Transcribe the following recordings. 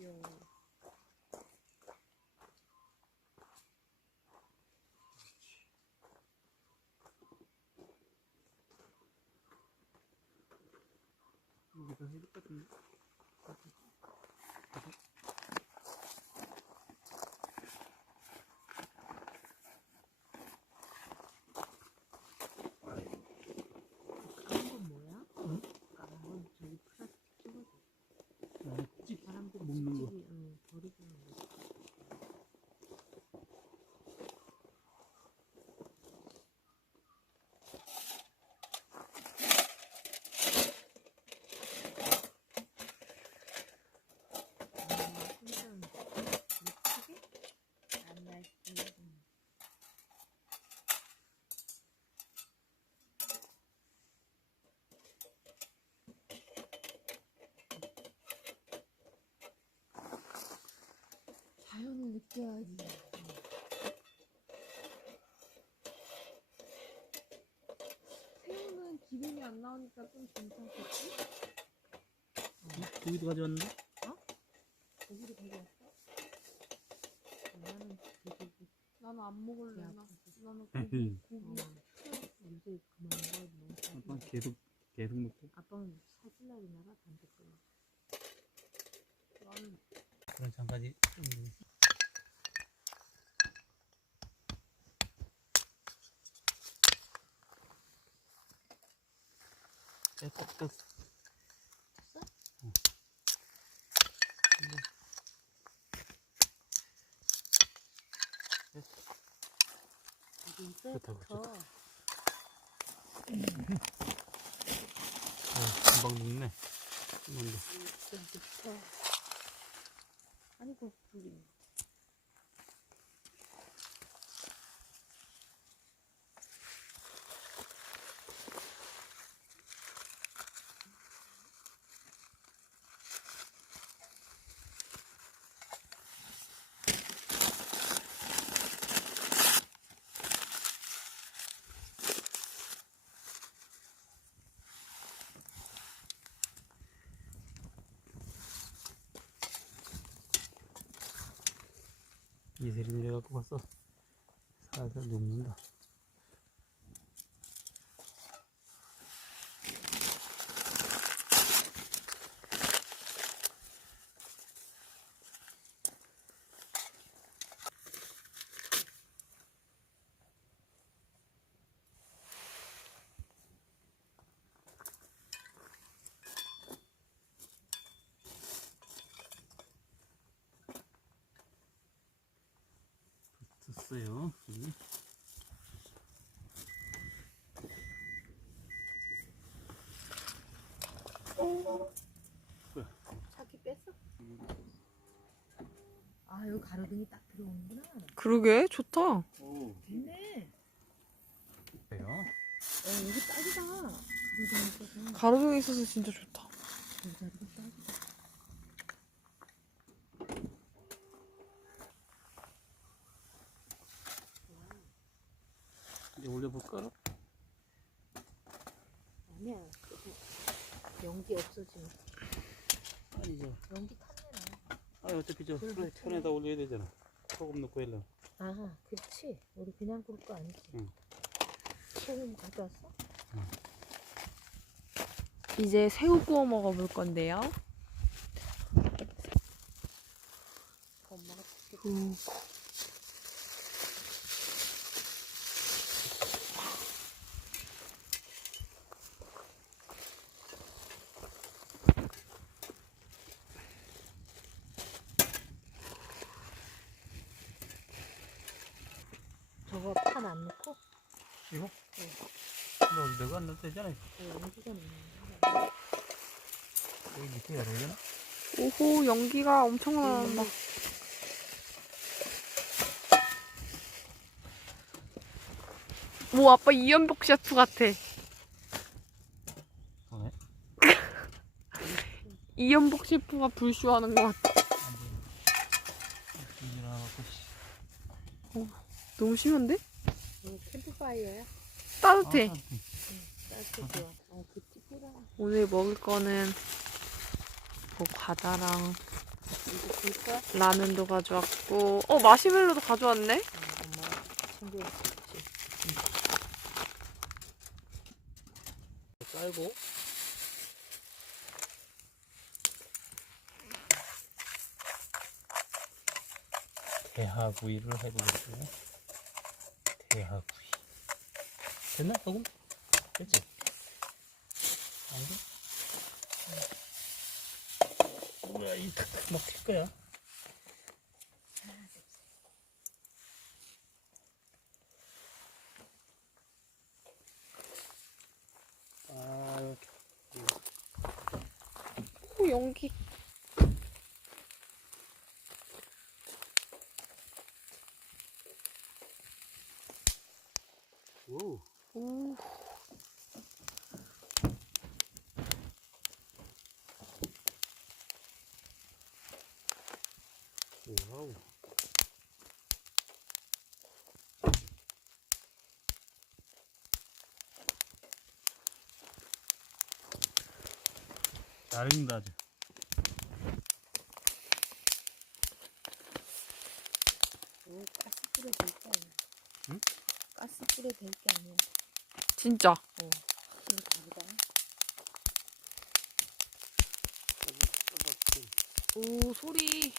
귀여워. 여기다 해야 될 것 같은데. 까만 건 뭐야? 응? 까만 건 저기 플라스틱 찍어줘. 사람들이 먹는 거. 찍찍이, 버리고 하는 거. 자연을 느껴야지. 새우는 기름이 안 나오니까 좀 괜찮겠지? 고기도 가져왔는데? 고기를 가져왔어? 나는 돼지고기. 나는 안 먹을래. 나는 고기. 냄새 그만 먹어야지. 너무 아빠 짜증나. 계속 먹고. 아빠는 사질날이 나라 단백질. 나는 그런 장까지. 뺐어. 됐어? 응. 여기 좋다, 빼서 금방 녹네. 좀 붙여. 아니고 불이. 이슬이 내려갖고 벌써 살살 녹는다. 됐어요. 차키 뺐어? 아, 여기 가로등이 딱 들어오는구나. 그러게 좋다. 오. 됐네. 그래요? 여기 딱이다. 가로등이 있어서. 가로등이 있어서 진짜 좋다. 이 자리가 딱이다. 이제 올려볼까? 아니야. 연기 없어지면. 아니죠. 연기 탔네. 아 어차피 저 그래, 천에다 올려야 되잖아. 소금 넣고 하려면. 아, 그렇지. 우리 그냥 그럴 거 아니지. 응. 소금 가져왔어? 이제 새우 구워 먹어볼 건데요. 엄마가 뜯겨. 저거 판 안 넣고? 이거? 응. 근데 내가 안 넣어도 되잖아. 연기가 넣는 여기 밑에 열어야 오호 연기가 엄청 난다. 오 아빠 이연복 셰프 같아. 되나? 이연복 셰프가 불쇼하는 것 같아. 너무 심한데? 캠프파이어야? 따뜻해. 따뜻해 좋아. 그 찌뿌라. 오늘 먹을 거는 뭐 과자랑 이거 볼 거야? 라면도 가져왔고, 마시멜로도 가져왔네? 엄마가 챙겨줬지. 깔고 대하구이를 해보겠어요. 대하구이 됐나? 소금? 됐지? 아닌가? 뭐야 이 막힐 거야. 아 이렇게 오, 연기. 오 오. 와우. 잘 익는다 아주. 오, 가스 뿌려 될 게 아니야. 응? 가스 뿌려 될 게 아니야. 진짜. 이거 다르다. 오, 소리.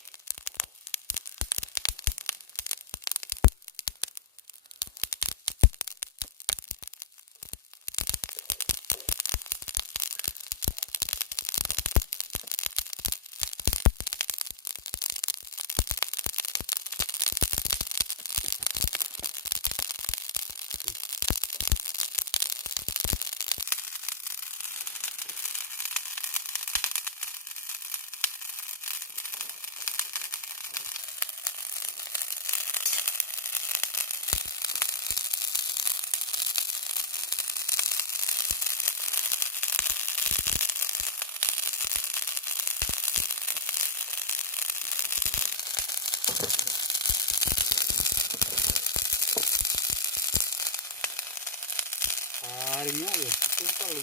잘 익냐 이거. 빨리.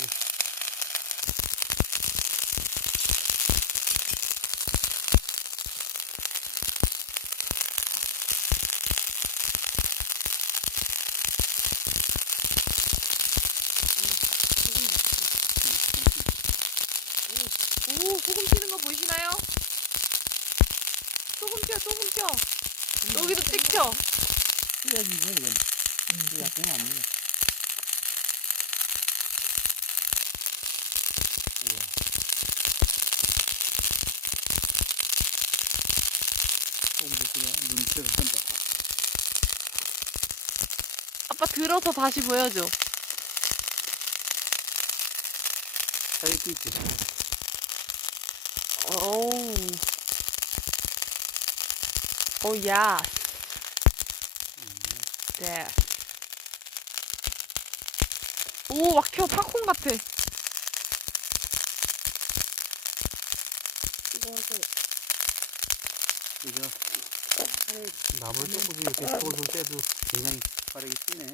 오, 소금 튀는 거 보이시나요? 소금 튀어, 소금 튀어. 여기도 찍혀. 튀어야지 이건. 이거 약간 안 돼. 우와. 조금 더 그냥 눈치가 한다. 아빠 들어서 다시 보여줘. 잘 익고 있지. 오우. 오, 야. 네. 오, 막혀. 팝콘 같아. 찍어서 이거 아래 나무를 조금씩 이렇게 솔솔 떼도 굉장히 빠르게 뛰네.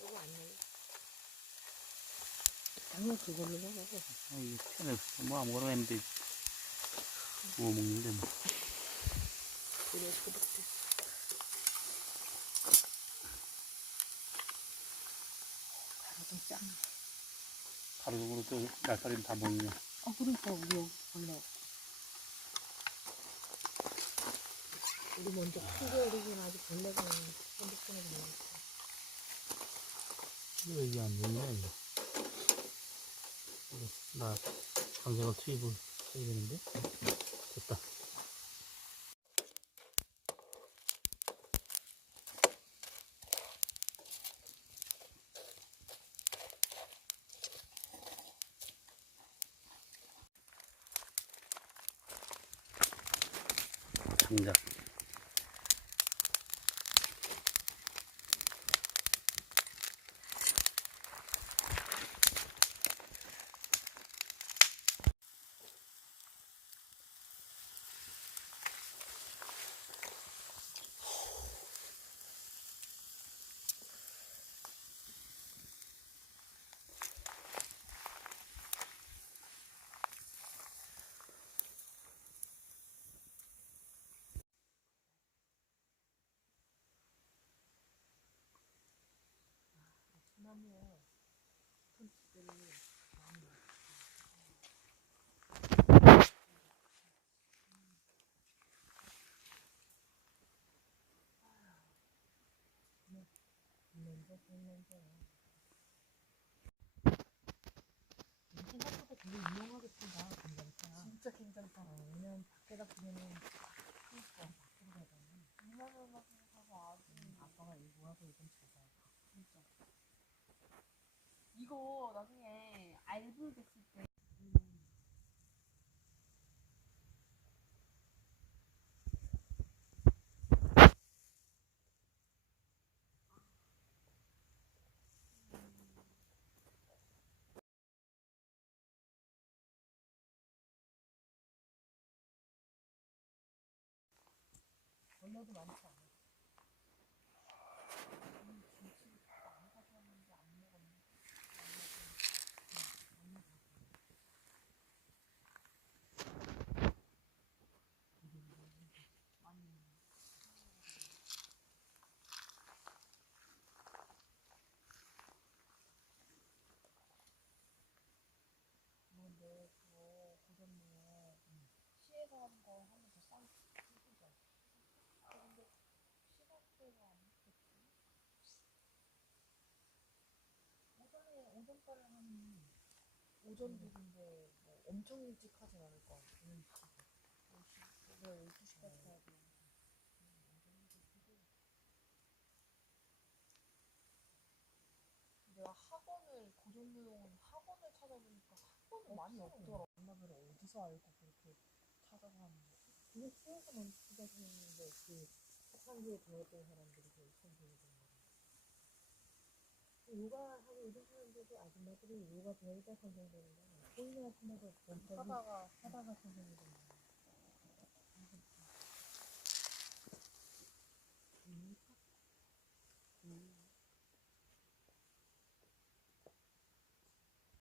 요거 안 내요. 당연 그걸로 먹어. 아, 이게 편해. 뭐 아무거나 했는데 구워 먹는데 뭐. 그래 그렇대. 가루도 짱. 가루적으로 또 날파리는 다 먹냐. 그러니까 우리 원래 우리 먼저 크게 어리긴 아직 벌레가 쫀득쫀득 나니까. 왜 이게 안 먹냐 이거. 나 강정을 투입을 해야 되는데. 됐다. 장작. 하면 톤치들이 많이 냄새 생각보다 되게 유명하겠다 김장차. 진짜 괜찮다. 왜냐면 밖에다 보면은 그니까 밖으로 가잖아. 이만하면 가서 아주 아빠가 일 모아서 요즘 찾아. 진짜. 이거 나중에 알불 됐을 때 벌레도 많지 않아. 근데 그거 고전무에 시에서 하는 거 하면 더 싼, 힘들죠. 근데 시간대가 안 맞겠지. 오전달에 하면 오전도 근데 뭐 엄청 일찍 하진 않을 거 아니야. 12시까지 해야 돼. 내가 학원을 고전무용은 학원을 찾아보니까 학원은 많이 없더라. 엄마들은 어디서 알고 그렇게 찾아서 하는 거. 그게 수에서만 찾아보는데 그 학창기에 배웠던 사람들이 그 선생님이 된 거야. 요가하고 이런 사람들도 아줌마들이 요가 배울 때 선생님 되는 거야. 꼬이나 하면서 하다가 하다가 선생님이 된 거야.